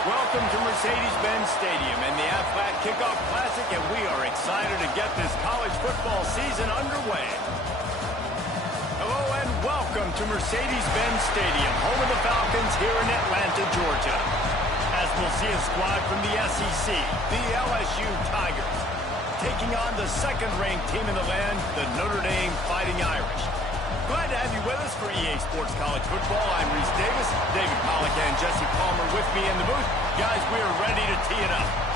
Welcome to Mercedes-Benz Stadium and the Aflac Kickoff Classic, and we are excited to get this college football season underway. Hello and welcome to Mercedes-Benz Stadium, home of the Falcons here in Atlanta, Georgia. As we'll see a squad from the SEC, the LSU Tigers, taking on the second-ranked team in the land, the Notre Dame Fighting Irish. Glad to have you with us for EA Sports College Football. I'm Reese Davis, David Pollock and Jesse Palmer with me in the booth. Guys, we are ready to tee it up.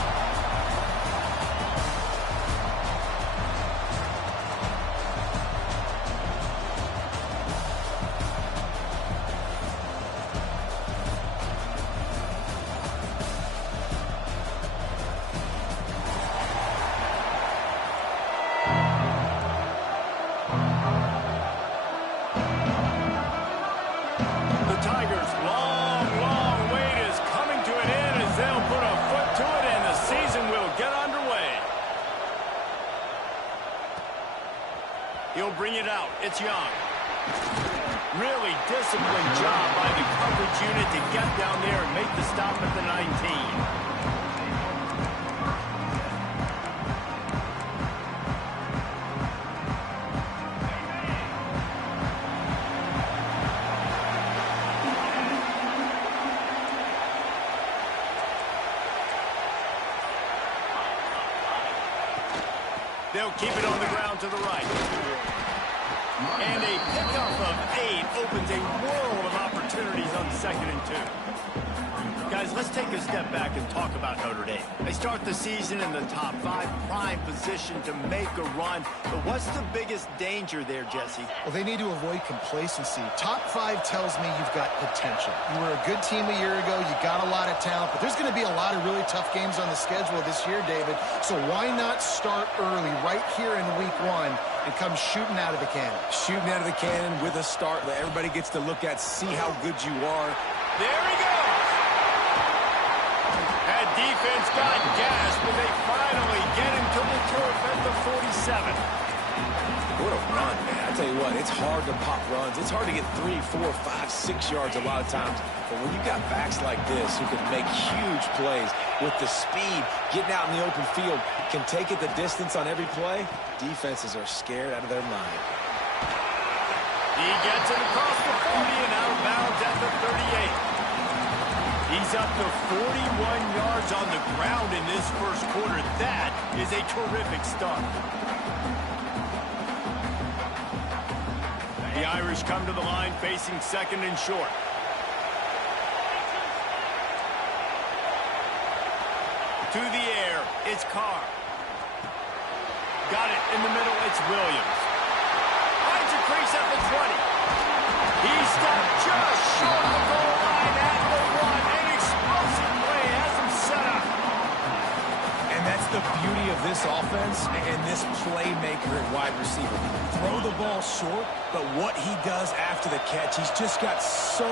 unit to get down there and make the stop at the 19. They'll keep it on the ground to the right. And a pickup of 8 opens a world of opportunities on 2nd and 2. Guys, let's take a step back and talk about Notre Dame. They start the season in the top 5, prime position to make a run. But what's the biggest danger there, Jesse? Well, they need to avoid complacency. Top 5 tells me you've got potential. You were a good team a year ago. You got a lot of talent. But there's going to be a lot of really tough games on the schedule this year, David. So why not start early right here in week 1 and come shooting out of the cannon? Shooting out of the cannon with a start that everybody gets to look at, see how good you are. There he goes. That defense got gas, but they finally get him to the turf at the 47. What a run, man. I tell you what, it's hard to pop runs. It's hard to get 3, 4, 5, 6 yards a lot of times. But when you got backs like this who can make huge plays with the speed, getting out in the open field, can take it the distance on every play, defenses are scared out of their mind. He gets it across the 40 and out of bounds at the 38. He's up to 41 yards on the ground in this first quarter. That is a terrific start. The Irish come to the line facing 2nd and short. To the air, it's Carr. Got it in the middle, it's Williams. Finds a crease at the 20. He stopped just short of the goal line at the 1. An explosive play has him set up. And that's the beauty of this offense and this playmaker at wide receiver. Throw the ball short, but what he does after the catch, he's just got so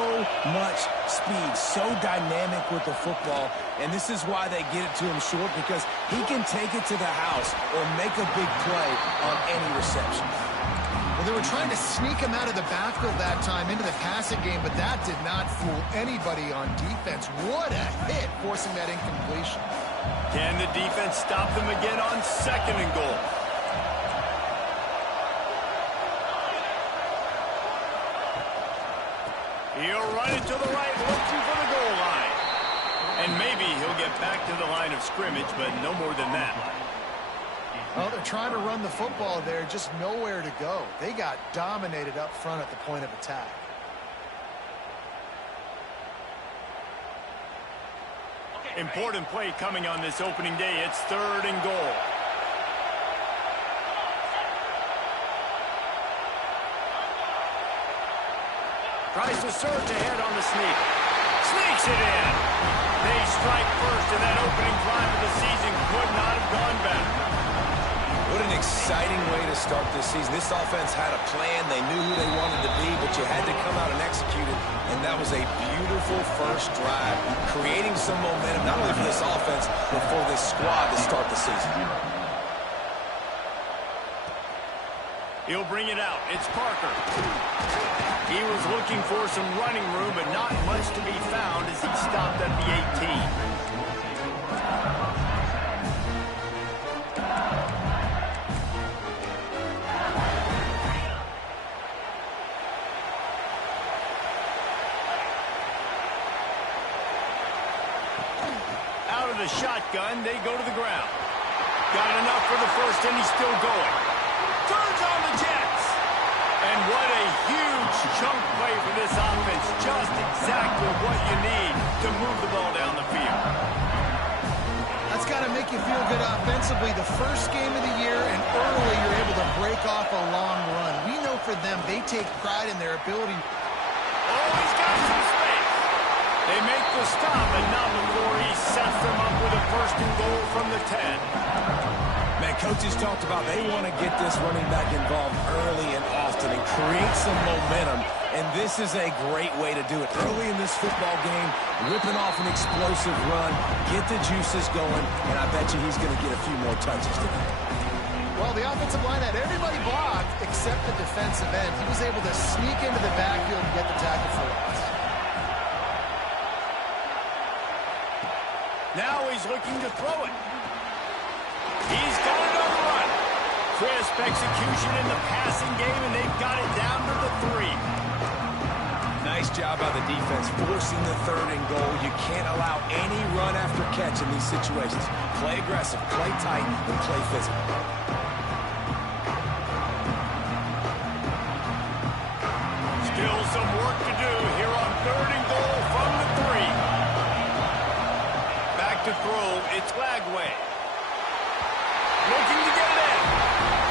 much speed, so dynamic with the football. And this is why they get it to him short, because he can take it to the house or make a big play on any reception. Well, they were trying to sneak him out of the backfield that time into the passing game, but that did not fool anybody on defense. What a hit, forcing that incompletion. Can the defense stop them again on 2nd and goal? He'll run it to the right, looking for the goal line. And maybe he'll get back to the line of scrimmage, but no more than that. Well, they're trying to run the football there, just nowhere to go. They got dominated up front at the point of attack. Important play coming on this opening day. It's 3rd and goal. Tries to surge ahead on the sneak. Sneaks it in. They strike first, and that opening drive of the season could not have gone better. What an exciting way to start this season. This offense had a plan. They knew who they wanted to be, but you had to come out and execute it. And that was a beautiful first drive, creating some momentum, not only for this offense, but for this squad to start the season. He'll bring it out. It's Parker. He was looking for some running room, but not much to be found as he stopped at the 18. Out of the shotgun, they go to the ground. Got enough for the first, and he's still going. Turns on the Jets. And what a huge chunk play for this offense. Just exactly what you need to move the ball down the field. That's got to make you feel good offensively. The first game of the year, and early you're able to break off a long run. We know for them, they take pride in their ability. Oh, he's got some space. They make the stop, but not before he sets them up with a 1st and goal from the 10. Man, coaches talked about they want to get this running back involved early and often and create some momentum. And this is a great way to do it. Early in this football game, ripping off an explosive run, get the juices going, and I bet you he's going to get a few more touches today. Well, the offensive line had everybody blocked except the defensive end. He was able to sneak into the backfield and get the tackle for loss. Now he's looking to throw it. He's got it on the run. Crisp execution in the passing game, and they've got it down to the 3. Nice job by the defense, forcing the 3rd and goal. You can't allow any run after catch in these situations. Play aggressive, play tight, and play physical. Still some work to do here on 3rd and goal from the 3. Back to throw, it's Lagway. Looking to get it in.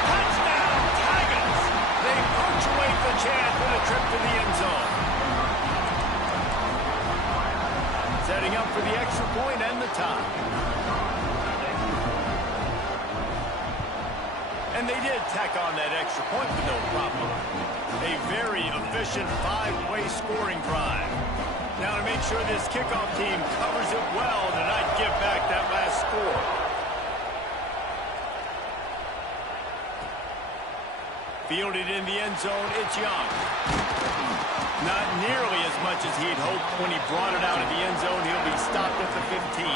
Touchdown, Tigers! They punctuate the chance with a trip to the end zone. Setting up for the extra point and the tie. And they did tack on that extra point with no problem. A very efficient 5-play scoring drive. Now to make sure this kickoff team covers it well to not give back that last score. Fielded in the end zone, it's Young. Not nearly as much as he'd hoped when he brought it out of the end zone. He'll be stopped at the 15.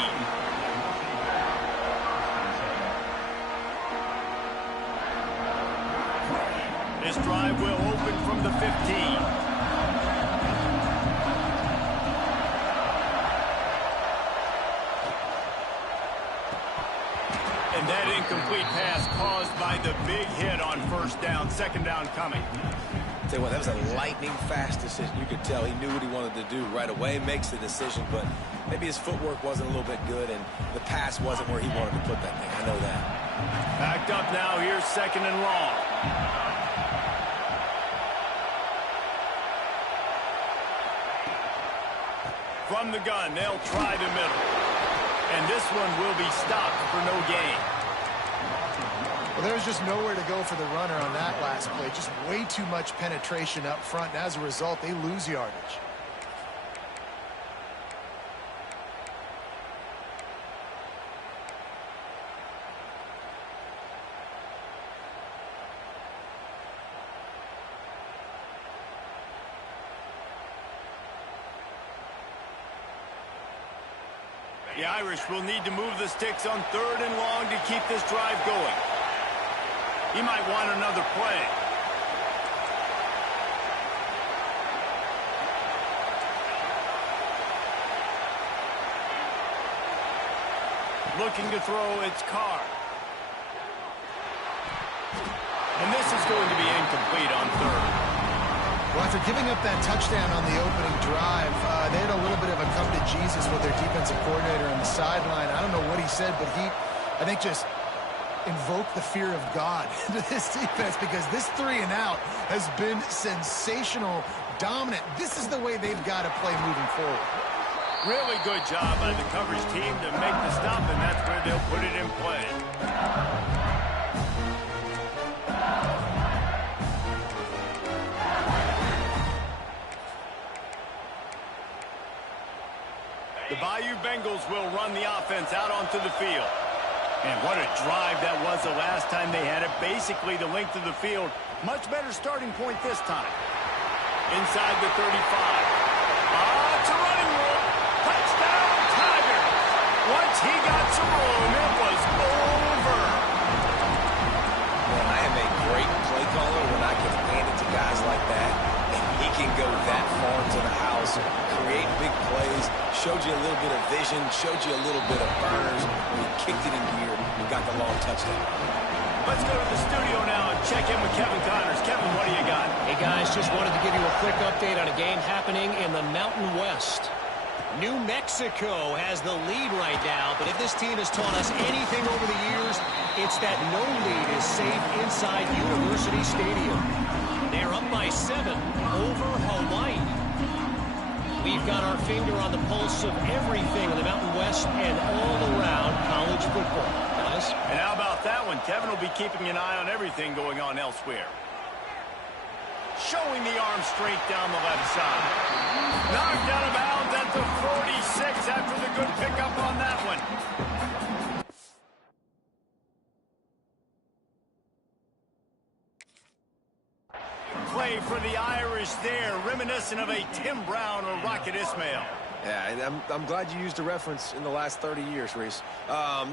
This drive will open from the 15. And that incomplete pass caused by the big hit on 1st down, 2nd down coming. Tell you what, that was a lightning-fast decision. You could tell he knew what he wanted to do right away, makes the decision, but maybe his footwork wasn't a little bit good, and the pass wasn't where he wanted to put that thing. I know that. Backed up now, here's 2nd and long. From the gun, they'll try the middle. And this one will be stopped for no gain. Well, there's just nowhere to go for the runner on that last play. Just way too much penetration up front. And as a result, they lose yardage. The Irish will need to move the sticks on 3rd and long to keep this drive going. He might want another play. Looking to throw, it's Carr. And this is going to be incomplete on 3rd. Well, after giving up that touchdown on the opening drive, they had a little bit of a come to Jesus with their defensive coordinator on the sideline. I don't know what he said, but he, I think, just invoked the fear of God into this defense, because this 3 and out has been sensational, dominant. This is the way they've got to play moving forward. Really good job by the coverage team to make the stop, and that's where they'll put it in play. The Bayou Bengals will run the offense out onto the field. And what a drive that was the last time they had it. Basically the length of the field. Much better starting point this time. Inside the 35. It's a running room. Touchdown, Tigers. Once he got some room, it was over. Well, I am a great play caller when I can hand it to guys like that. And he can go that far to the house, create big plays, showed you a little bit of vision, showed you a little bit of burners. When he kicked it in gear and got the long touchdown. Let's go to the studio now and check in with Kevin Connors. Kevin, what do you got? Hey, guys, just wanted to give you a quick update on a game happening in the Mountain West. New Mexico has the lead right now, but if this team has taught us anything over the years, it's that no lead is safe inside University Stadium. They're up by 7 over Hawaii. We've got our finger on the pulse of everything in the Mountain West and all around college football. Guys? And how about that one? Kevin will be keeping an eye on everything going on elsewhere. Showing the arm strength down the left side. Knocked out of bounds at the 46 after the good pickup on that one. Play for the Irish there, reminiscent of a Tim Brown or Rocket Ismail. Yeah, and I'm glad you used a reference in the last 30 years, Reese.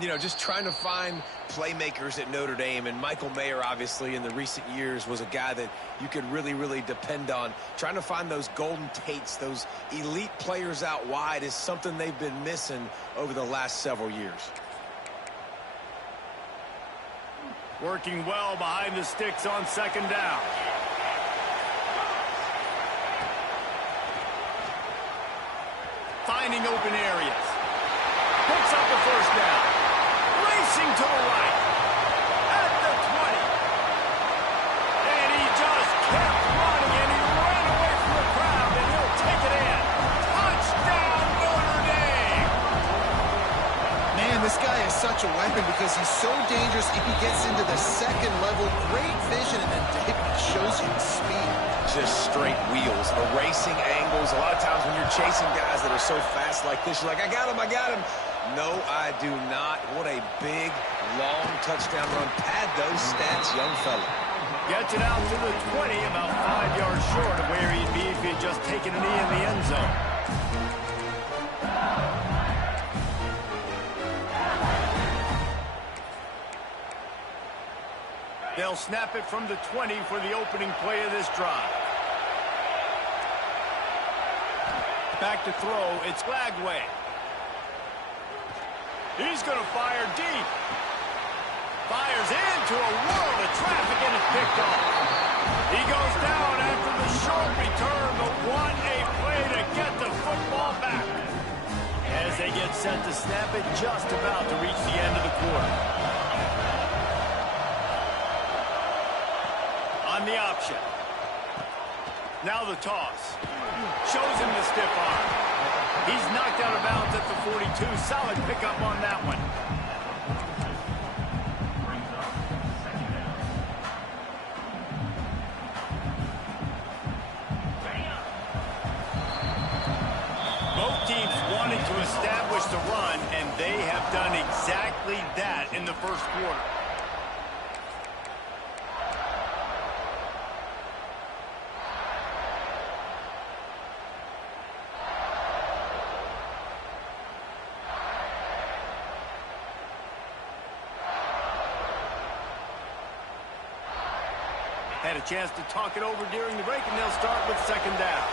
You know, just trying to find playmakers at Notre Dame, and Michael Mayer, obviously, in the recent years was a guy that you could really, really depend on. Trying to find those Golden Tates, those elite players out wide is something they've been missing over the last several years. Working well behind the sticks on second down. Finding open areas. Picks up the first down. Racing to the right. At the 20. And he just kept running, and he ran away from the crowd, and he'll take it in. Touchdown, Notre Dame! Man, this guy is such a weapon because he's so dangerous. If he gets into the second level, great vision, and then David shows you the speed. Just straight wheels, erasing angles. A lot of times when you're chasing guys that are so fast like this, you're like, I got him, I got him. No, I do not. What a big, long touchdown run. Pad those stats, young fella. Gets it out to the 20, about 5 yards short of where he'd be if he had just taken a knee in the end zone. They'll snap it from the 20 for the opening play of this drive. Back to throw, it's Lagway. He's going to fire deep. Fires into a world of traffic and it's picked off. He goes down after the short return, but what a play to get the football back. As they get set to snap it, just about to reach the end of the quarter. On the option. Now the toss. Shows him the stiff arm. He's knocked out of bounds at the 42. Solid pickup on that one. Both teams wanted to establish the run, and they have done exactly that in the first quarter. Had a chance to talk it over during the break, and they'll start with second down.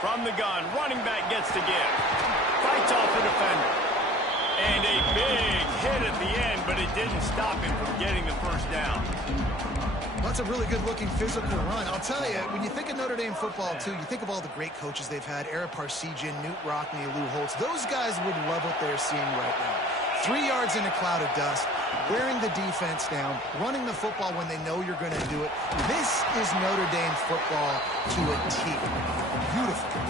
From the gun, running back gets to give. Fights off the defender. And a big hit at the end, but it didn't stop him from getting the first down. That's a really good-looking physical run. I'll tell you, when you think of Notre Dame football, too, you think of all the great coaches they've had, Ara Parseghian, Newt Rockne, Lou Holtz. Those guys would love what they're seeing right now. 3 yards in a cloud of dust, wearing the defense down, running the football when they know you're going to do it. This is Notre Dame football to a T. Beautiful.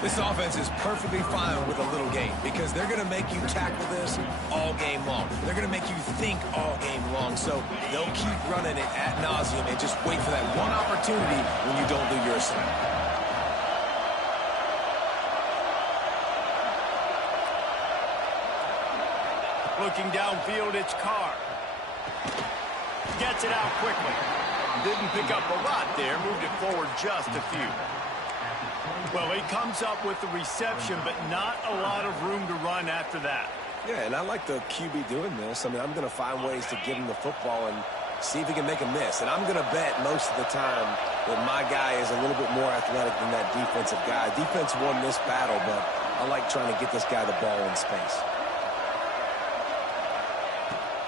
This offense is perfectly fine with a little game because they're going to make you tackle this all game long. They're going to make you think all game long. So they'll keep running it ad nauseum and just wait for that one opportunity when you don't do your assignment. Looking downfield, it's Carr. Gets it out quickly. Didn't pick up a lot there. Moved it forward just a few. Well, he comes up with the reception, but not a lot of room to run after that. Yeah, and I like the QB doing this. I mean, I'm going to find ways to give him the football and see if he can make a miss. And I'm going to bet most of the time that my guy is a little bit more athletic than that defensive guy. Defense won this battle, but I like trying to get this guy the ball in space.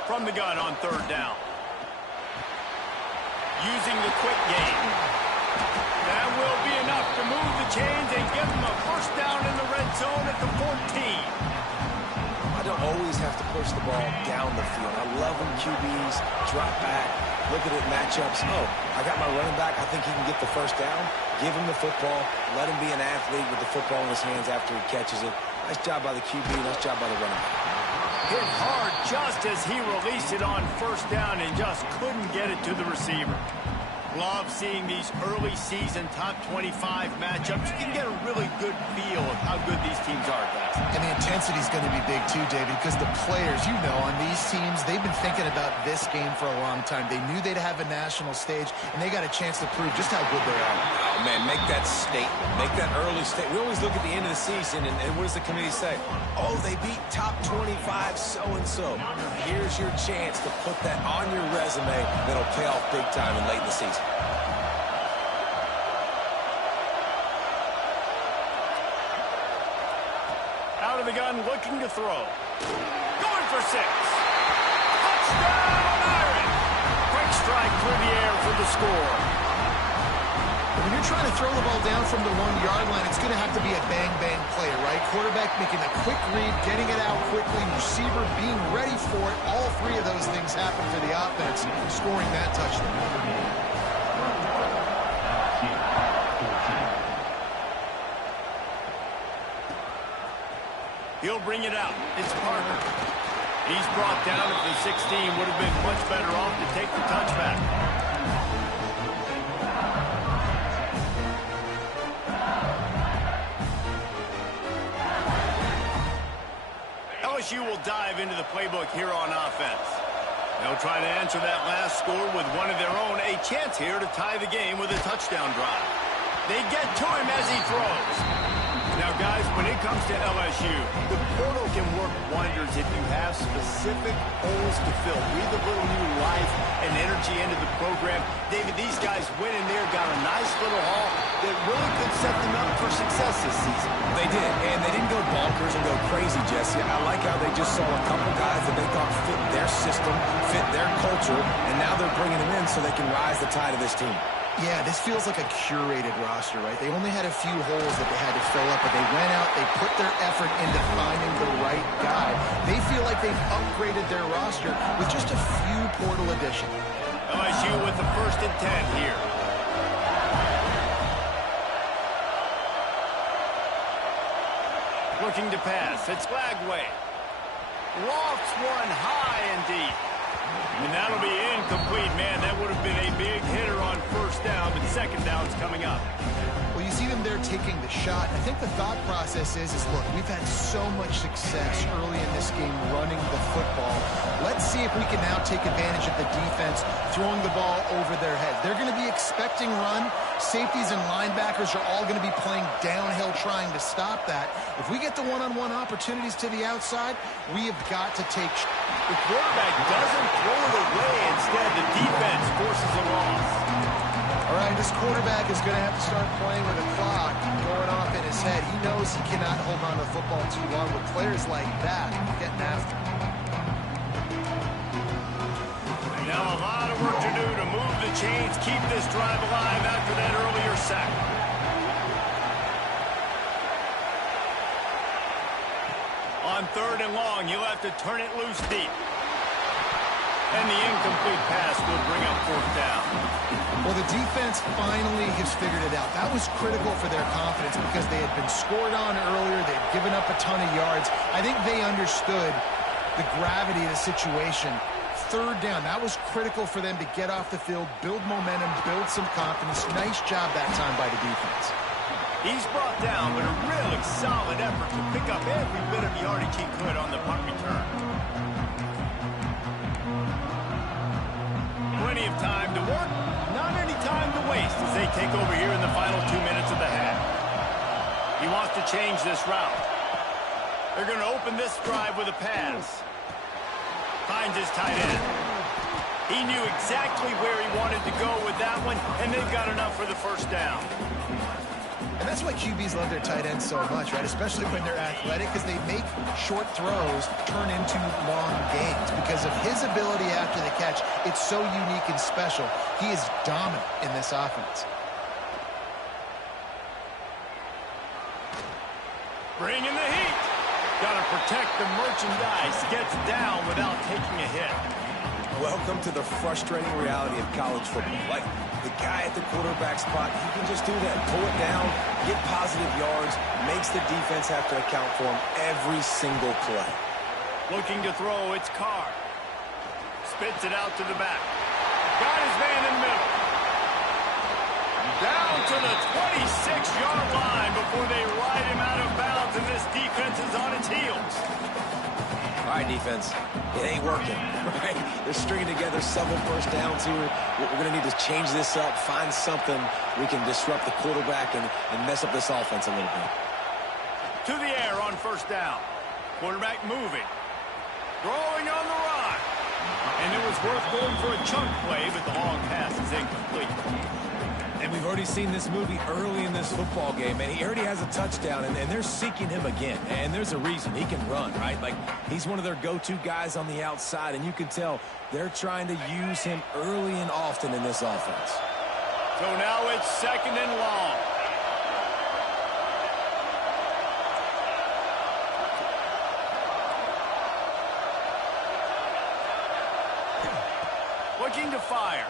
From the gun on third down. Using the quick game. That will be enough to move the chains and give them a first down in the red zone at the 14. I don't always have to push the ball down the field. I love when QBs drop back, look at it matchups. Oh, I got my running back. I think he can get the first down. Give him the football. Let him be an athlete with the football in his hands after he catches it. Nice job by the QB. Nice job by the running back. Hit hard just as he released it on first down and just couldn't get it to the receiver. Love seeing these early season top 25 matchups. You can get a really good feel of how good these teams are, guys. And the intensity is going to be big too, David, because the players, you know, on these teams, they've been thinking about this game for a long time. They knew they'd have a national stage, and they got a chance to prove just how good they are. Oh, man, make that statement. Make that early statement. We always look at the end of the season, and what does the committee say? Oh, they beat top 25 so-and-so. Here's your chance to put that on your resume that'll pay off big time and late in the season. Out of the gun, looking to throw. Going for 6. Touchdown, Iron! Quick strike through the air for the score. When you're trying to throw the ball down from the 1-yard line, it's going to have to be a bang-bang play, right? Quarterback making a quick read, getting it out quickly, receiver being ready for it. All 3 of those things happen for the offense, scoring that touchdown. He'll bring it out. It's Parker. He's brought down at the 16. Would have been much better off to take the touchback. LSU will dive into the playbook here on offense. They'll try to answer that last score with one of their own. A chance here to tie the game with a touchdown drive. They get to him as he throws. Now, guys, when it comes to LSU, the portal can work wonders if you have specific holes to fill. Breathe a little new life and energy into the program. David, these guys went in there, got a nice little haul that really could set them up for success this season. They did, and they didn't go bonkers and go crazy, Jesse. I like how they just saw a couple guys that they thought fit their system, fit their culture, and now they're bringing them in so they can rise the tide of this team. Yeah, this feels like a curated roster, right? They only had a few holes that they had to fill up, but they went out, they put their effort into finding the right guy. They feel like they've upgraded their roster with just a few portal additions. LSU with the 1st and 10 here. Looking to pass. It's Lagway. Lofts one high and deep. And that'll be incomplete, man. That would have been a big hitter on 1st down, but 2nd down's coming up. Well, you see them there taking the shot. I think the thought process is look, we've had so much success early in this game running the football. Let's see if we can now take advantage of the defense throwing the ball over their head. They're going to be expecting run. Safeties and linebackers are all going to be playing downhill trying to stop that. If we get the one-on-one opportunities to the outside, we have got to take. The quarterback doesn't throw it away. Instead, the defense forces a loss. All right, this quarterback is going to have to start playing with a clock going off in his head. He knows he cannot hold on to the football too long with players like that getting after him. Now a lot of work to do to move the chains, keep this drive alive after that earlier sack. On 3rd and long, he'll have to turn it loose deep. And the incomplete pass will bring up 4th down. Well, the defense finally has figured it out. That was critical for their confidence because they had been scored on earlier. They had given up a ton of yards. I think they understood the gravity of the situation. 3rd down, that was critical for them to get off the field, build momentum, build some confidence. Nice job that time by the defense. He's brought down with a really solid effort to pick up every bit of yardage he could on the punt return. Plenty of time to work, not any time to waste as they take over here in the final 2 minutes of the half. He wants to change this route. They're going to open this drive with a pass. Finds his tight end. He knew exactly where he wanted to go with that one, and they've got enough for the 1st down. And that's why QBs love their tight ends so much, right? Especially when they're athletic, because they make short throws turn into long gains. Because of his ability after the catch, it's so unique and special. He is dominant in this offense. Bring in the heat. Got to protect the merchandise. Gets down without taking a hit. Welcome to the frustrating reality of college football. Like, the guy at the quarterback spot, he can just do that. Pull it down, get positive yards, makes the defense have to account for him every single play. Looking to throw, it's Carr. Spits it out to the back. Got his man in the middle. to the 26-yard line before they ride him out of bounds, and this defense is on its heels. All right, defense, it ain't working, right? They're stringing together several first downs here. We're going to need to change this up, find something we can disrupt the quarterback and mess up this offense a little bit. To the air on first down. Quarterback moving. Throwing on the run. And it was worth going for a chunk play, but the long pass is incomplete. And we've already seen this movie early in this football game, and he already has a touchdown, and they're seeking him again. And there's a reason. He can run, right? Like, he's one of their go-to guys on the outside, and you can tell they're trying to use him early and often in this offense. So now it's second and long. Looking to fire.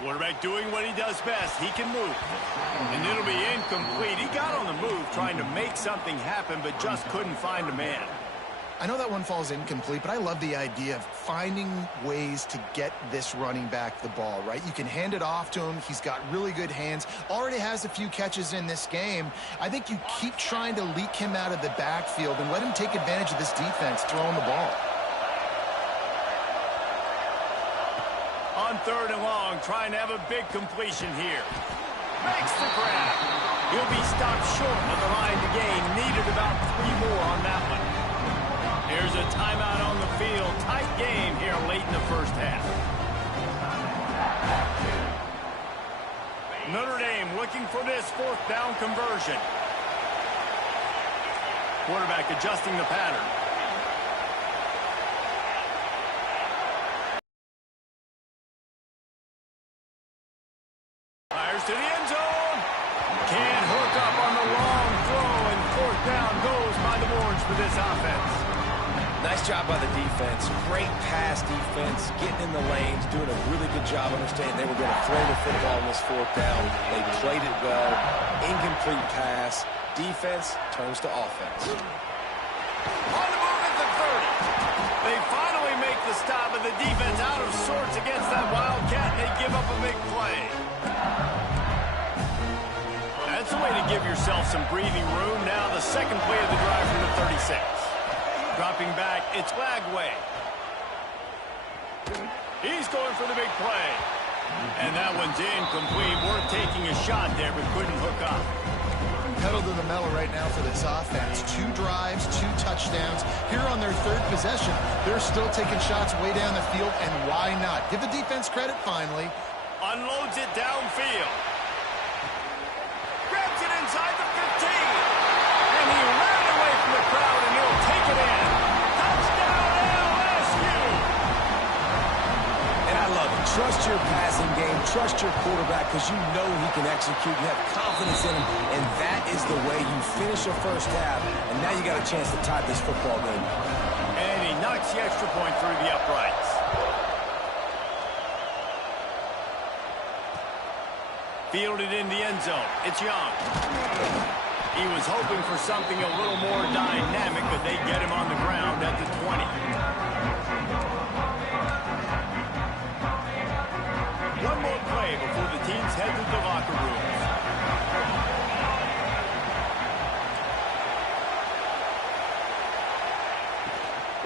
Quarterback doing what he does best. He can move. And it'll be incomplete. He got on the move trying to make something happen, but just couldn't find a man. I know that one falls incomplete, but I love the idea of finding ways to get this running back the ball, right? You can hand it off to him. He's got really good hands. Already has a few catches in this game. I think you keep trying to leak him out of the backfield and let him take advantage of this defense throwing the ball. On third and long, trying to have a big completion here. Makes the grab. He'll be stopped short of the line to gain. Needed about 3 more on that one. Here's a timeout on the field. Tight game here late in the first half. Notre Dame looking for this fourth down conversion. Quarterback adjusting the pattern. To the end zone. Can't hook up on the long throw, and fourth down goes by the boards for this offense. Nice job by the defense. Great pass defense, getting in the lanes, doing a really good job understanding they were going to throw the football on this fourth down. They played it well. Incomplete pass. Defense turns to offense. On the move at the 30. They finally make the stop, and the defense out of sorts against that Wildcat, and they give up a big play. That's a way to give yourself some breathing room. Now the second play of the drive from the 36. Dropping back, it's Lagway. He's going for the big play. And that one's incomplete. Worth taking a shot there, but couldn't hook up. Pedal to the metal right now for this offense. 2 drives, 2 touchdowns. Here on their third possession, they're still taking shots way down the field, and why not? Give the defense credit finally. Unloads it downfield. Grabs it inside the 15. And he ran away from the crowd, and he'll take it in. Touchdown, LSU! And I love it. Trust your passing game. Trust your quarterback because you know he can execute. You have confidence in him, and that is the way you finish a first half. And now you got a chance to tie this football game. And he knocks the extra point through the uprights. Fielded in the end zone. It's Young. He was hoping for something a little more dynamic, but they get him on the ground at the 20. One more play before the teams head to the locker rooms.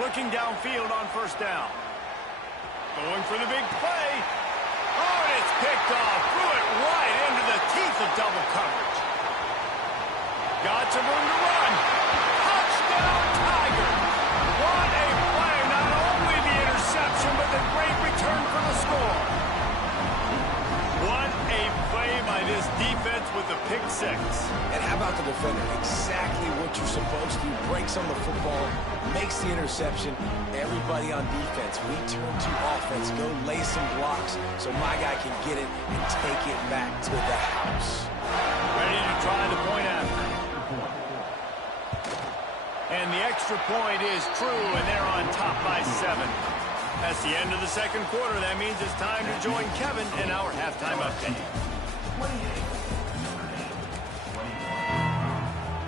Looking downfield on first down. Going for the big play. Oh, and it's picked off. Threw it right into the teeth of double coverage. Got some room to run. Touchdown, Tigers. What a play. Not only the interception, but the great return for the score. What a play by this defense with the pick 6. And how about the defender? Exactly what you're supposed to do. Breaks on the football, makes the interception. Everybody on defense, we turn to offense. Go lay some blocks so my guy can get it and take it back to the house. Ready to try the point after. And the extra point is true, and they're on top by 7. That's the end of the second quarter. That means it's time to join Kevin in our halftime update.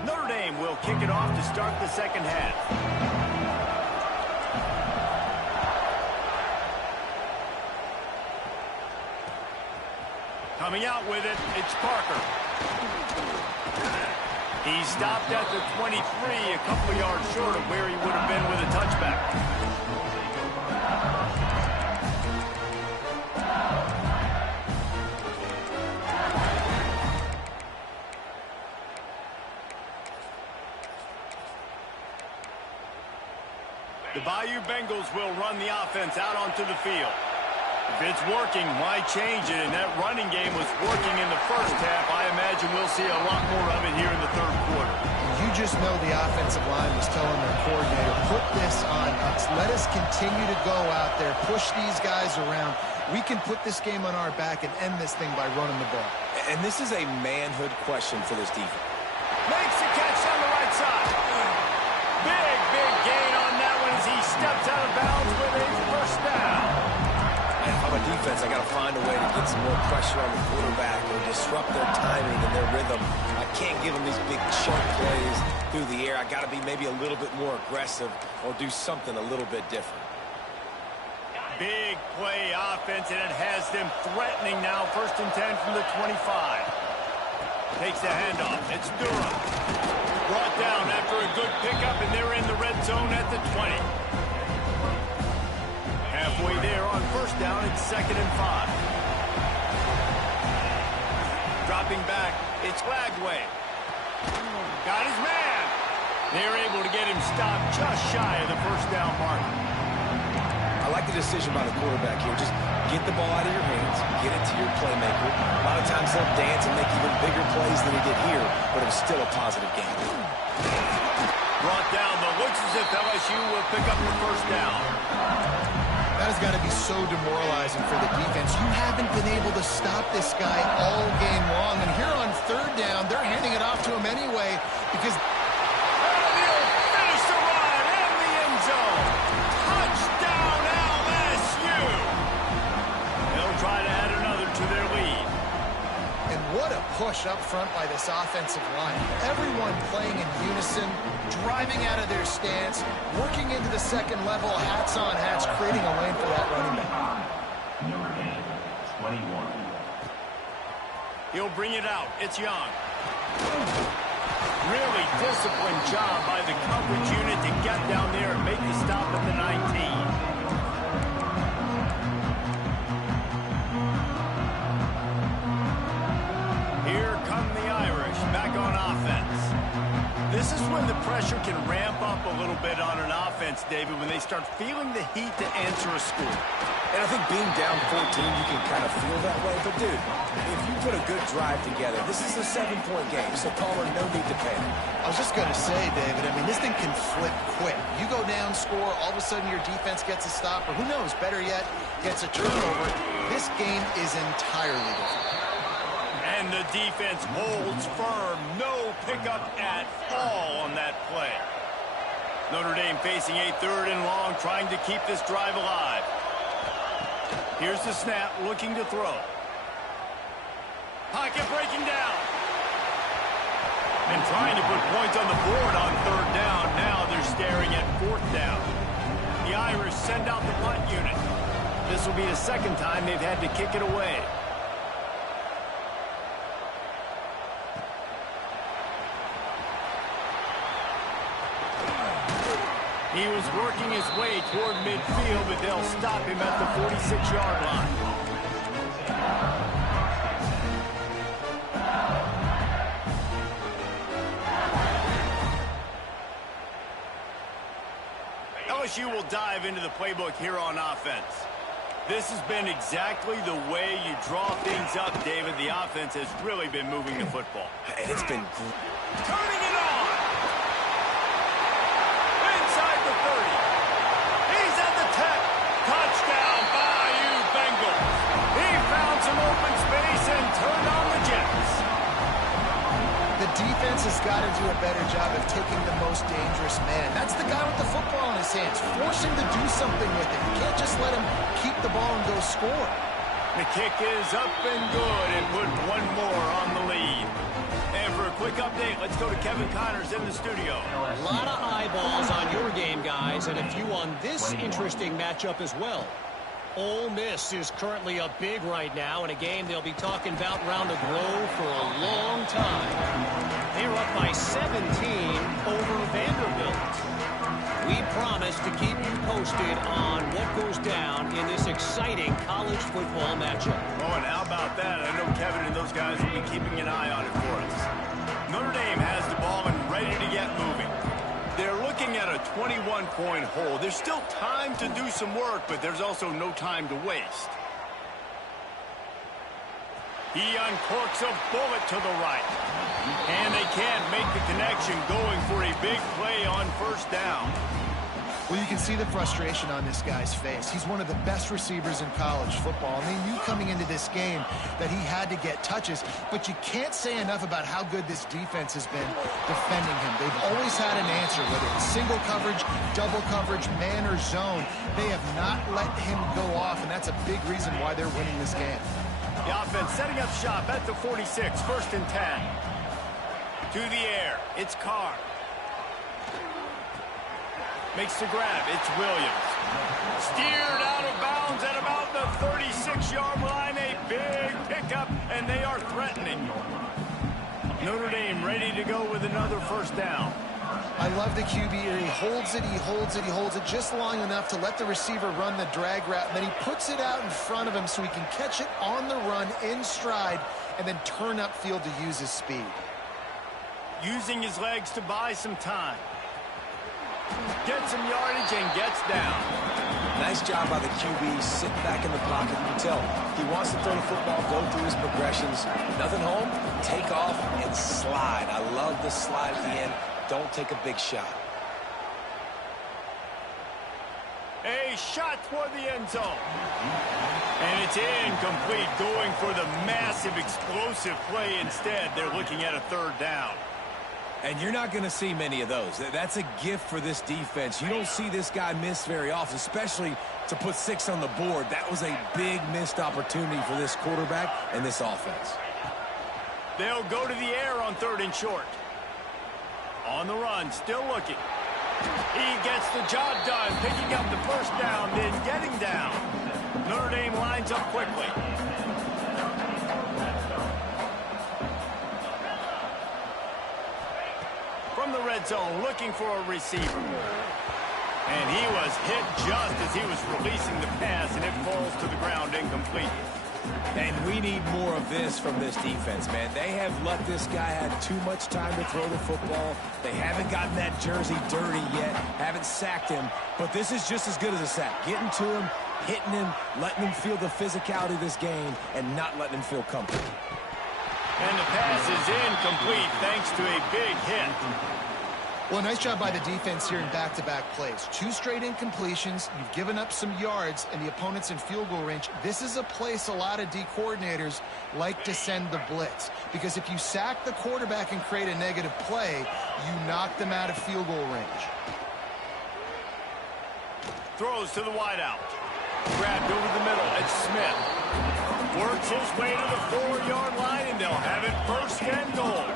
Notre Dame will kick it off to start the second half. Coming out with it, it's Parker. He stopped at the 23, a couple of yards short of where he would have been with a touchback. The Bayou Bengals will run the offense out onto the field. If it's working, why change it? And that running game was working in the first half. I imagine we'll see a lot more of it here in the third quarter. You just know the offensive line was telling their coordinator, put this on us. Let us continue to go out there, push these guys around. We can put this game on our back and end this thing by running the ball. And this is a manhood question for this defense. Makes the catch on the right side. Big gain on that one as he steps out of bounds with a first down. And if I'm a defense, I got to find a way to get some more pressure on the quarterback or disrupt their timing and their rhythm. I can't give them these big chunk plays through the air. I got to be maybe a little bit more aggressive or do something a little bit different. Big play offense, and it has them threatening now. 1st and 10 from the 25. Takes the handoff. It's Durham. Brought down after a good pickup, and they're in the red zone at the 20. Halfway there on 1st down, it's 2nd and 5. Dropping back, it's Lagway. Got his man. They're able to get him stopped just shy of the 1st down mark. I like the decision by the quarterback here. Just get the ball out of your hands, get it to your playmaker. A lot of times they'll dance and make even bigger plays than he did here, but it was still a positive game. Brought down, but looks as if LSU will pick up the 1st down. That has got to be so demoralizing for the defense. You haven't been able to stop this guy all game long. And here on 3rd down, they're handing it off to him anyway because he'll finish the run in the end zone. Touchdown, LSU. They'll try to add another to their lead. And what a push up front by this offensive line. Everyone playing in unison, driving out of their stance, working into the 2nd level, hats on hats, creating a lane for that running back. Number 21. He'll bring it out. It's Young. Really disciplined job by the coverage unit to get down there and make the stop at the 19. Here come the Irish back on offense. This is when the pressure can ramp up a little bit on an offense, David, when they start feeling the heat to answer a score. And I think being down 14, you can kind of feel that way. But, dude, if you put a good drive together, this is a 7-point game, so Palmer, no need to panic. I was just going to say, David, I mean, this thing can flip quick. You go down, score, all of a sudden your defense gets a stop, or who knows, better yet, gets a turnover. This game is entirely different. And the defense holds firm. No pickup at all on that play. Notre Dame facing a 3rd and long, trying to keep this drive alive. Here's the snap, looking to throw. Pocket breaking down. And trying to put points on the board on 3rd down. Now they're staring at 4th down. The Irish send out the punt unit. This will be the 2nd time they've had to kick it away. He was working his way toward midfield, but they'll stop him at the 46-yard line. LSU will dive into the playbook here on offense. This has been exactly the way you draw things up, David. The offense has really been moving the football. And it's been turning it on. Inside the 30. He's at the 10. Touchdown, Bayou Bengals. He found some open space and turned on the Jets. The defense has got to do a better job of taking the most dangerous man. That's the guy with the football in his hands. Force him to do something with it. You can't just let him keep the ball and go score. The kick is up and good and put one more on the lead. And for a quick update, let's go to Kevin Connors in the studio. A lot of eyeballs on your game, guys, and a few on this interesting matchup as well. Ole Miss is currently up big right now in a game they'll be talking about round the globe for a long time. They're up by 17 over Vanderbilt. We promise to keep you posted on what goes down in this exciting college football matchup. Oh, and how about that? I know Kevin and those guys will be keeping an eye on it for us. Notre Dame has the ball and ready to get moving. They're looking at a 21-point hole. There's still time to do some work, but there's also no time to waste. He uncorks a bullet to the right. And they can't make the connection, going for a big play on first down. Well, you can see the frustration on this guy's face. He's one of the best receivers in college football, and they knew coming into this game that he had to get touches, but you can't say enough about how good this defense has been defending him. They've always had an answer, whether it's single coverage, double coverage, man or zone. They have not let him go off, and that's a big reason why they're winning this game. The offense setting up shop at the 46, 1st and 10. To the air, it's Carr. Makes the grab, it's Williams. Steered out of bounds at about the 36-yard line. A big pickup, and they are threatening. Notre Dame ready to go with another first down. I love the QB here. He holds it, he holds it, he holds it just long enough to let the receiver run the drag route, and then he puts it out in front of him so he can catch it on the run in stride and then turn upfield to use his speed. Using his legs to buy some time. Gets some yardage and gets down. Nice job by the QB, sitting back in the pocket. You can tell he wants to throw the football, go through his progressions. Nothing home, take off and slide. I love the slide at the end. Don't take a big shot. A shot toward the end zone. And it's incomplete, going for the massive explosive play instead. They're looking at a 3rd down. And you're not going to see many of those. That's a gift for this defense. You don't see this guy miss very often, especially to put 6 on the board. That was a big missed opportunity for this quarterback and this offense. They'll go to the air on 3rd and short. On the run, still looking. He gets the job done, picking up the first down, then getting down. Notre Dame lines up quickly. From the red zone, looking for a receiver. And he was hit just as he was releasing the pass, and it falls to the ground incomplete. And we need more of this from this defense, man. They have let this guy have too much time to throw the football. They haven't gotten that jersey dirty yet, haven't sacked him. But this is just as good as a sack. Getting to him, hitting him, letting him feel the physicality of this game, and not letting him feel comfortable. And the pass is incomplete thanks to a big hit. Well, nice job by the defense here in back-to-back plays. 2 straight incompletions. You've given up some yards, and the opponent's in field goal range. This is a place a lot of D coordinators like to send the blitz, because if you sack the quarterback and create a negative play, you knock them out of field goal range. Throws to the wideout. Grabbed over the middle. It's Smith. Works his way to the 4-yard line, and they'll have it 1st and goal.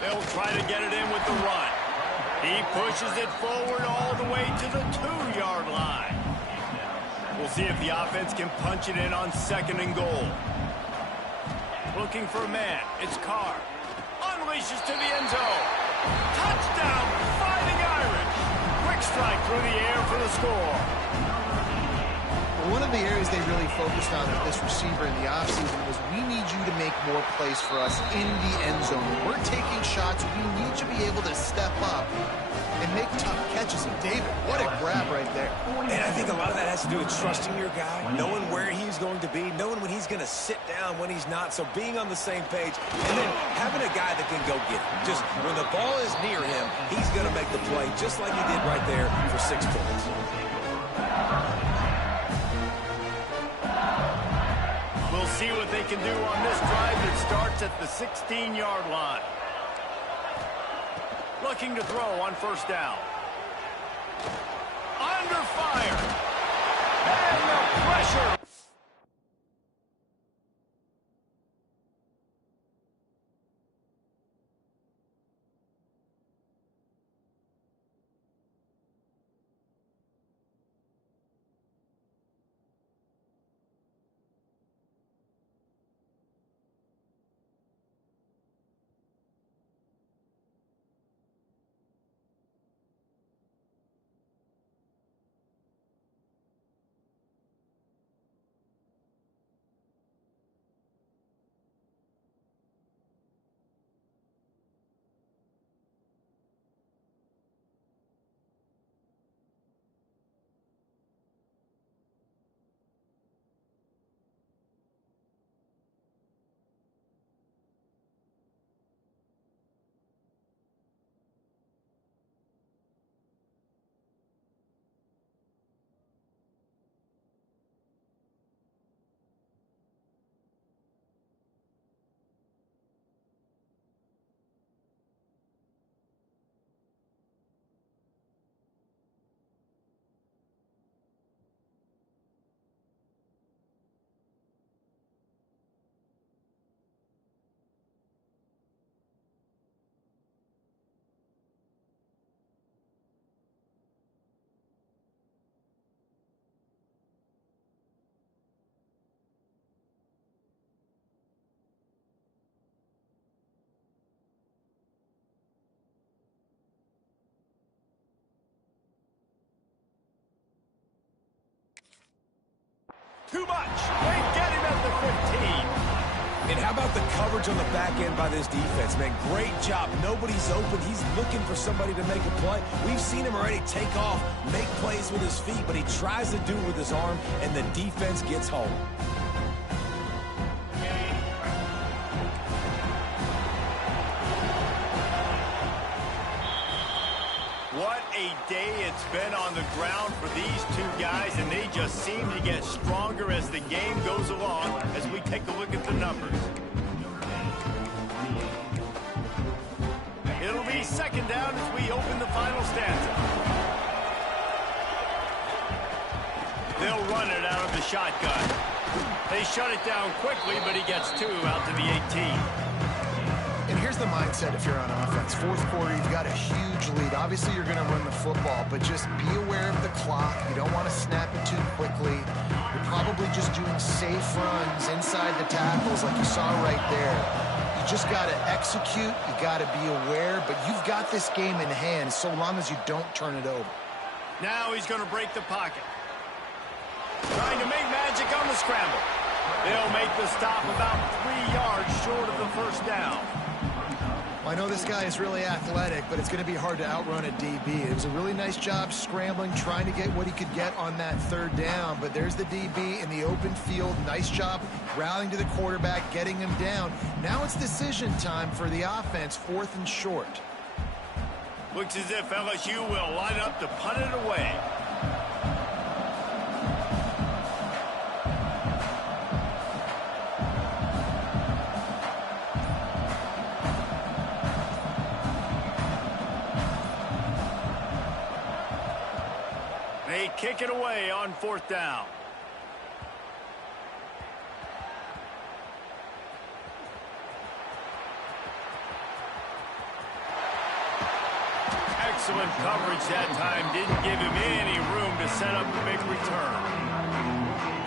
They'll try to get it in with the run. He pushes it forward all the way to the 2-yard line. We'll see if the offense can punch it in on 2nd and goal. Looking for a man. It's Carr. Unleashes to the end zone. Touchdown, Fighting Irish. Quick strike through the air for the score. One of the areas they really focused on with this receiver in the offseason was, we need you to make more plays for us in the end zone. When we're taking shots, we need you to be able to step up and make tough catches. And David, what a grab right there. And I think a lot of that has to do with trusting your guy, knowing where he's going to be, knowing when he's going to sit down, when he's not. So being on the same page, and then having a guy that can go get it. Just when the ball is near him, he's going to make the play, just like he did right there for 6 points. We'll see what they can do on this drive that starts at the 16-yard line. Looking to throw on 1st down. Under fire. And the pressure. Too much. They get him at the 15. And how about the coverage on the back end by this defense, man? Great job. Nobody's open. He's looking for somebody to make a play. We've seen him already take off, make plays with his feet, but he tries to do it with his arm, and the defense gets home. What a day it's been on the ground for these two guys, and they just seem to get stronger as the game goes along as we take a look at the numbers. It'll be second down as we open the final stanza. They'll run it out of the shotgun. They shut it down quickly, but he gets two out to the 18. And here's the mindset if you're on offense. Fourth quarter, you've got a huge lead. Obviously, you're going to run the football, but just be aware of the clock. You don't want to snap it too quickly. You're probably just doing safe runs inside the tackles like you saw right there. You just got to execute. You got to be aware, but you've got this game in hand so long as you don't turn it over. Now he's going to break the pocket. Trying to make magic on the scramble. They'll make the stop about 3 yards short of the first down. I know this guy is really athletic, but it's going to be hard to outrun a DB. It was a really nice job scrambling, trying to get what he could get on that third down, but there's the DB in the open field. Nice job rallying to the quarterback, getting him down. Now it's decision time for the offense, 4th and short. Looks as if LSU will line up to punt it away. They kick it away on 4th down. Excellent coverage that time. Didn't give him any room to set up a big return.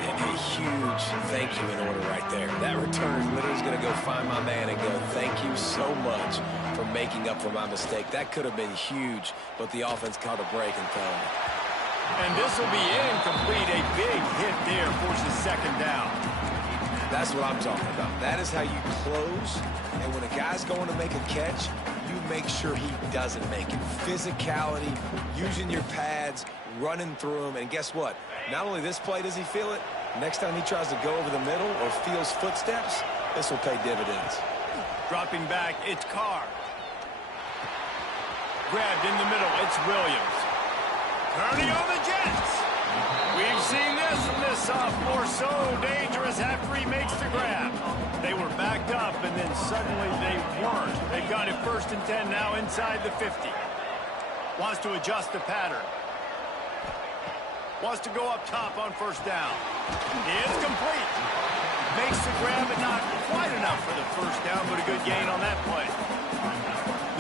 And a huge thank you in order right there. That return is literally going to go find my man and go, thank you so much for making up for my mistake. That could have been huge, but the offense caught a break and fell. And this will be incomplete. A big hit there forces second down. That's what I'm talking about. That is how you close. And when a guy's going to make a catch, you make sure he doesn't make it. Physicality, using your pads, running through him. And guess what? Not only this play does he feel it, next time he tries to go over the middle or feels footsteps, this will pay dividends. Dropping back, it's Carr. Grabbed in the middle, it's Williams. Turning on the Jets. We've seen this from this sophomore, so dangerous after he makes the grab. They were backed up, and then suddenly they weren't. They've got it 1st and 10 now inside the 50. Wants to adjust the pattern. Wants to go up top on 1st down. It's complete. Makes the grab, but not quite enough for the 1st down, but a good gain on that play.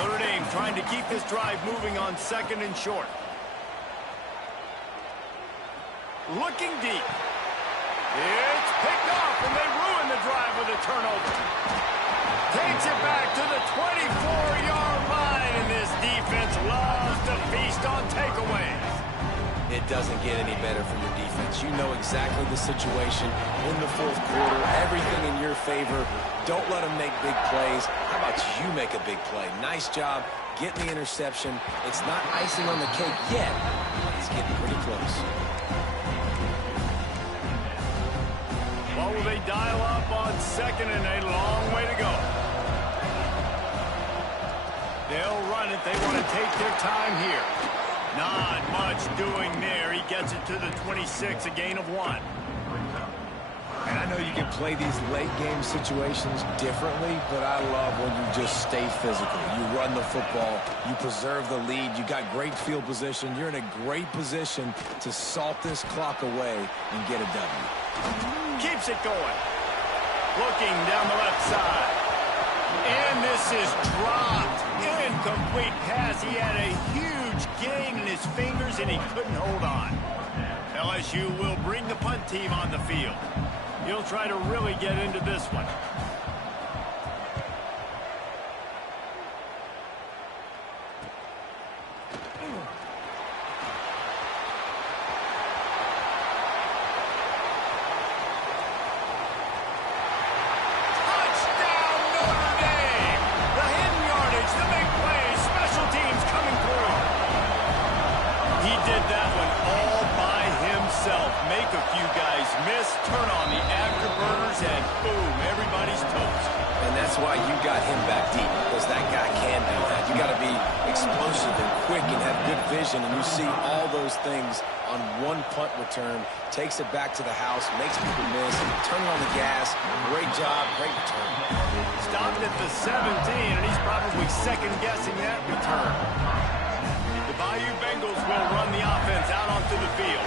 Notre Dame trying to keep this drive moving on 2nd and short. Looking deep. It's picked off, and they ruin the drive with a turnover. Takes it back to the 24-yard line, and this defense loves to feast on takeaways. It doesn't get any better for your defense. You know exactly the situation in the 4th quarter. Everything in your favor. Don't let them make big plays. How about you make a big play? Nice job getting the interception. It's not icing on the cake yet. It's getting pretty close. What will they dial up on 2nd and a long way to go? They'll run it. They want to take their time here. Not much doing there. He gets it to the 26, a gain of 1. And I know you can play these late game situations differently, but I love when you just stay physical. You run the football, you preserve the lead, you got great field position. You're in a great position to salt this clock away and get a W. Keeps it going. Looking down the left side. And this is dropped. Incomplete pass. He had a huge gain in his fingers, and he couldn't hold on. LSU will bring the punt team on the field. He'll try to really get into this one. few guys miss, turn on the afterburners, and boom, everybody's toast. And that's why you got him back deep, because that guy can do that. You got to be explosive and quick and have good vision, and you see all those things on one punt return. Takes it back to the house, makes people miss, turning on the gas. Great job, great return. Stopped at the 17, and he's probably second-guessing that return. The Bayou Bengals will run the offense out onto the field.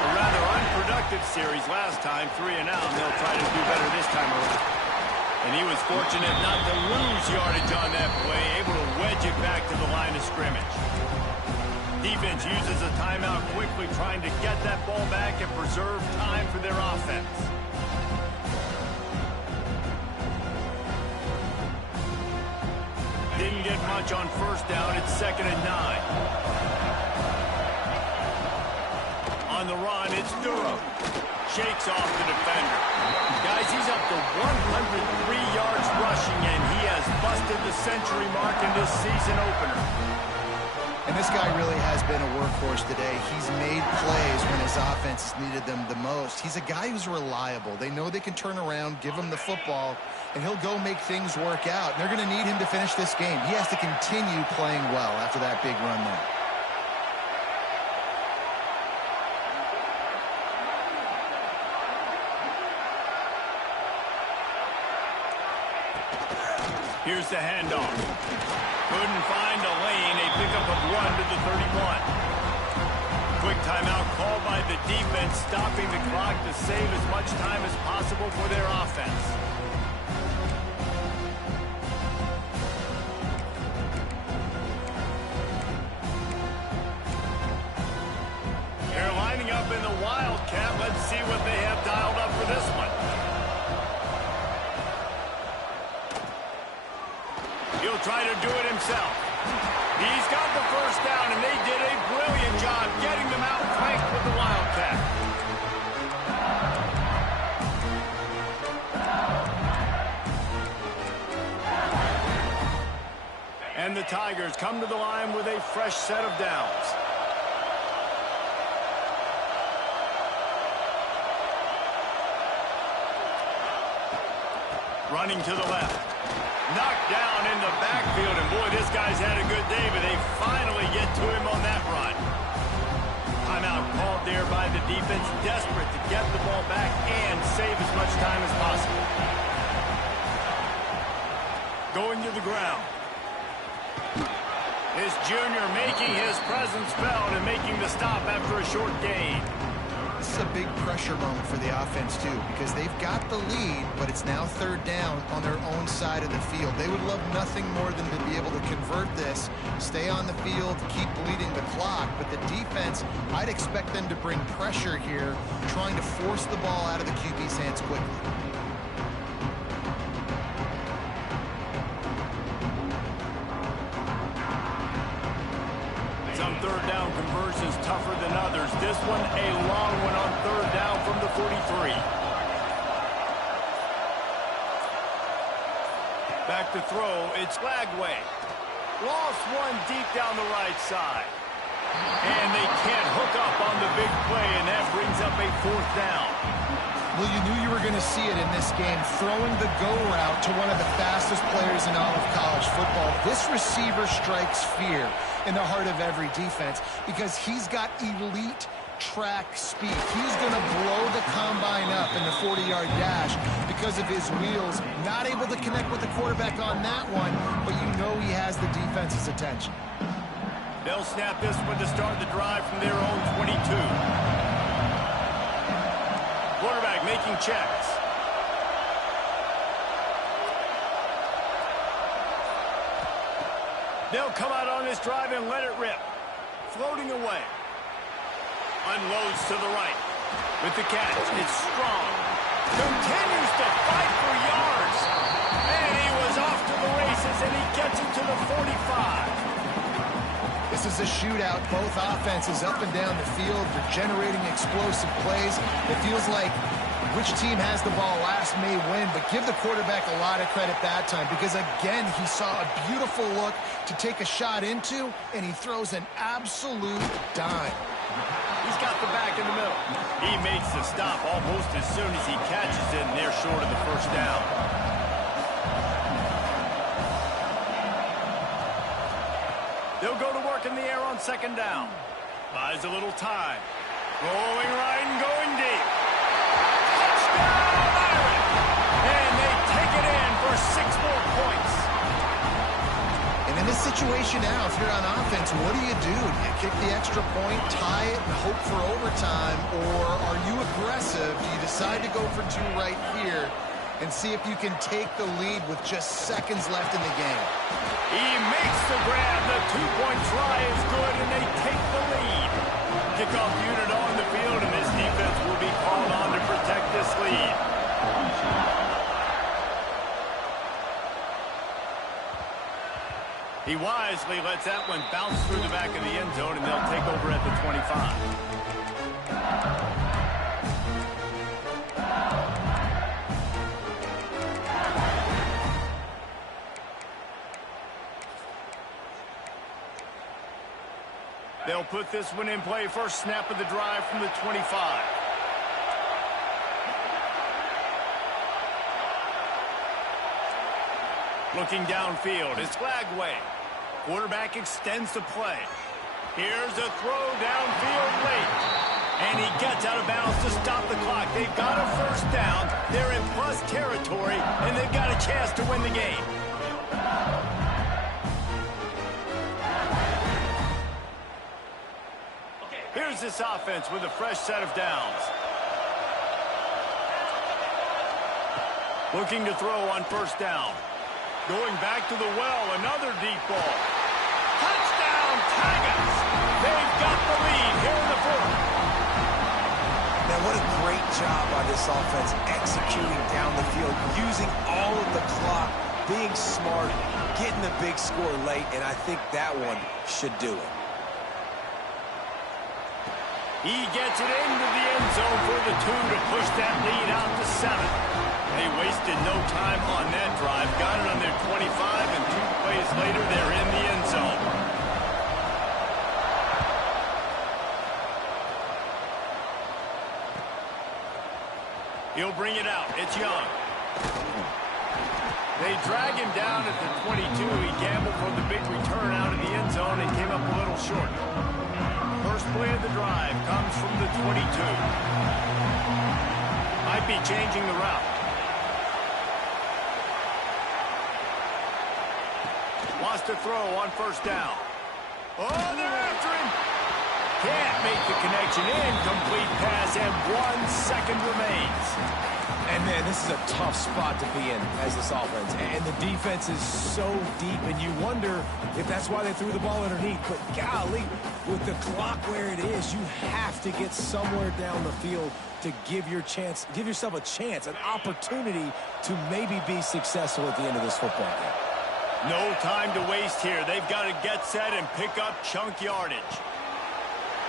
A rather unproductive series last time, 3 and out, and they'll try to do better this time around. And he was fortunate not to lose yardage on that play, able to wedge it back to the line of scrimmage. Defense uses a timeout quickly, trying to get that ball back and preserve time for their offense. Didn't get much on first down. It's 2nd and 9. On the run, it's Durham. Shakes off the defender. Guys, he's up to 103 yards rushing, and he has busted the century mark in this season opener. And this guy really has been a workhorse today. He's made plays when his offense has needed them the most. He's a guy who's reliable. They know they can turn around, give him the football, and he'll go make things work out. And they're going to need him to finish this game. He has to continue playing well after that big run there. Here's the handoff. Couldn't find a lane. A pickup of 1 to the 31. Quick timeout called by the defense, stopping the clock to save as much time as possible for their offense. They're lining up in the Wildcat. Let's see what they have dialed up for this one. He'll try to do it himself. He's got the first down, and they did a brilliant job getting them out flanked with the Wildcat. And the Tigers come to the line with a fresh set of downs. Running to the left. Knocked down in the backfield, and boy, this guy's had a good day, but they finally get to him on that run. Timeout called there by the defense, desperate to get the ball back and save as much time as possible. Going to the ground. This junior making his presence felt and making the stop after a short gain. This is a big pressure moment for the offense, too, because they've got the lead, but it's now 3rd down on their own side of the field. They would love nothing more than to be able to convert this, stay on the field, keep bleeding the clock. But the defense, I'd expect them to bring pressure here, trying to force the ball out of the QB's hands quickly. Some 3rd down conversions tougher than others. This one a long one on 3rd down from the 43. Back to throw, it's Lagway. Lost one deep down the right side. And they can't hook up on the big play, and that brings up a 4th down. Well, you knew you were going to see it in this game, throwing the go route to one of the fastest players in all of college football. This receiver strikes fear in the heart of every defense because he's got elite track speed. He's going to blow the combine up in the 40-yard dash because of his wheels. Not able to connect with the quarterback on that one, but you know he has the defense's attention. They'll snap this one to start the drive from their own 22. Quarterback making checks. They'll come out on this drive and let it rip. Floating away. Unloads to the right. With the catch, it's strong. Continues to fight for yards. And he was off to the races, and he gets it to the 45. This is a shootout. Both offenses up and down the field. They're generating explosive plays. It feels like which team has the ball last may win, but give the quarterback a lot of credit that time because, again, he saw a beautiful look to take a shot into, and he throws an absolute dime. He's got the back in the middle. He makes the stop almost as soon as he catches it, and they're short of the first down. They'll go to work in the air on second down. Buys a little time. Going right and going deep. Touchdown, Irish! And they take it in for 6 more points. And in this situation now, if you're on offense, what do? Do you kick the extra point, tie it, and hope for overtime? Or are you aggressive? Do you decide to go for 2 right here and see if you can take the lead with just seconds left in the game? He makes the grab. The 2-point try is good, and they take the lead. Kickoff unit on the field, and this defense will be called on to protect this lead. He wisely lets that one bounce through the back of the end zone, and they'll take over at the 25. They'll put this one in play. First snap of the drive from the 25. Looking downfield, it's Flagway. Quarterback extends the play. Here's a throw downfield late. And he gets out of bounds to stop the clock. They've got a first down. They're in plus territory, and they've got a chance to win the game. Here's this offense with a fresh set of downs. Looking to throw on first down. Going back to the well, another deep ball. Touchdown, Tigers! They've got the lead here in the fourth. Now, what a great job by this offense executing down the field, using all of the clock, being smart, getting the big score late, and I think that one should do it. He gets it into the end zone for the 2 to push that lead out to 7. They wasted no time on that drive. Got it on their 25, and 2 plays later, they're in the end zone. He'll bring it out. It's Young. They drag him down at the 22. He gambled for the big return out of the end zone and came up a little short. First play of the drive comes from the 22. Might be changing the route. Wants to throw on first down. Oh, they're after him. Can't make the connection. Incomplete pass, and 1 second remains. And, man, this is a tough spot to be in as this offense. And the defense is so deep, and you wonder if that's why they threw the ball underneath. But, golly, with the clock where it is, you have to get somewhere down the field to give yourself a chance, an opportunity to maybe be successful at the end of this football game. No time to waste here. They've got to get set and pick up chunk yardage.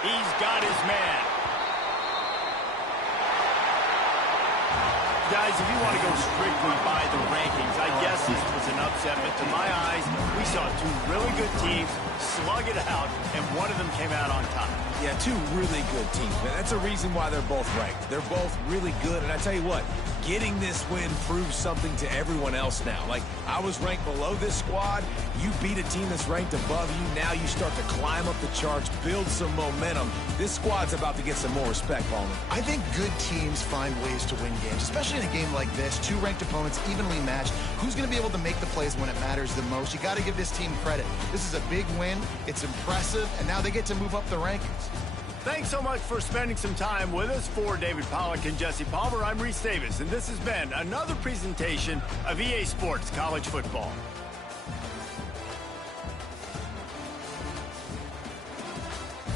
He's got his man. Guys, if you want to go strictly by the rankings, I guess this was an upset, but to my eyes, we saw 2 really good teams slug it out, and one of them came out on top. Yeah, 2 really good teams, man. That's a reason why they're both ranked. They're both really good, and I tell you what, getting this win proves something to everyone else now. Like, I was ranked below this squad. You beat a team that's ranked above you. Now you start to climb up the charts, build some momentum. This squad's about to get some more respect, Ballman. I think good teams find ways to win games, especially in a game like this. 2 ranked opponents, evenly matched. Who's going to be able to make the plays when it matters the most? You got to give this team credit. This is a big win. It's impressive, and now they get to move up the rankings. Thanks so much for spending some time with us. For David Pollack and Jesse Palmer, I'm Reese Davis, and this has been another presentation of EA Sports College Football.